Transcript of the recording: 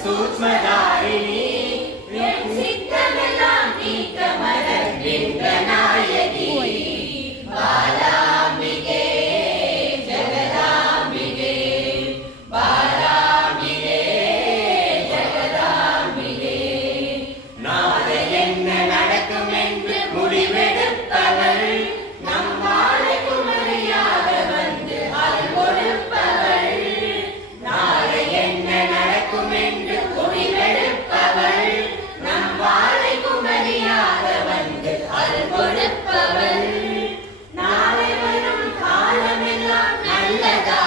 சூக்மதாரிணி என் சித்தமெல்லாம் நீக்க மலர்கின்ற நாயகி பாலாம்பிகே ஜெகதாம்பிகே பாலாம்பிகே ஜெகதாம்பிகே நாளை என்ன நடக்கும் என்று முடிவெடுப்பவள் நம் வாழை குமரியாக வந்து அருள் கொடுப்பவள் நாளை என்ன நடக்கும் என்று முடிவெடுப்பவள் நம் வாழை குமரியாக வந்து அருள் கொடுப்பவள் நாளை வரும் காலமெல்லாம் நல்லதா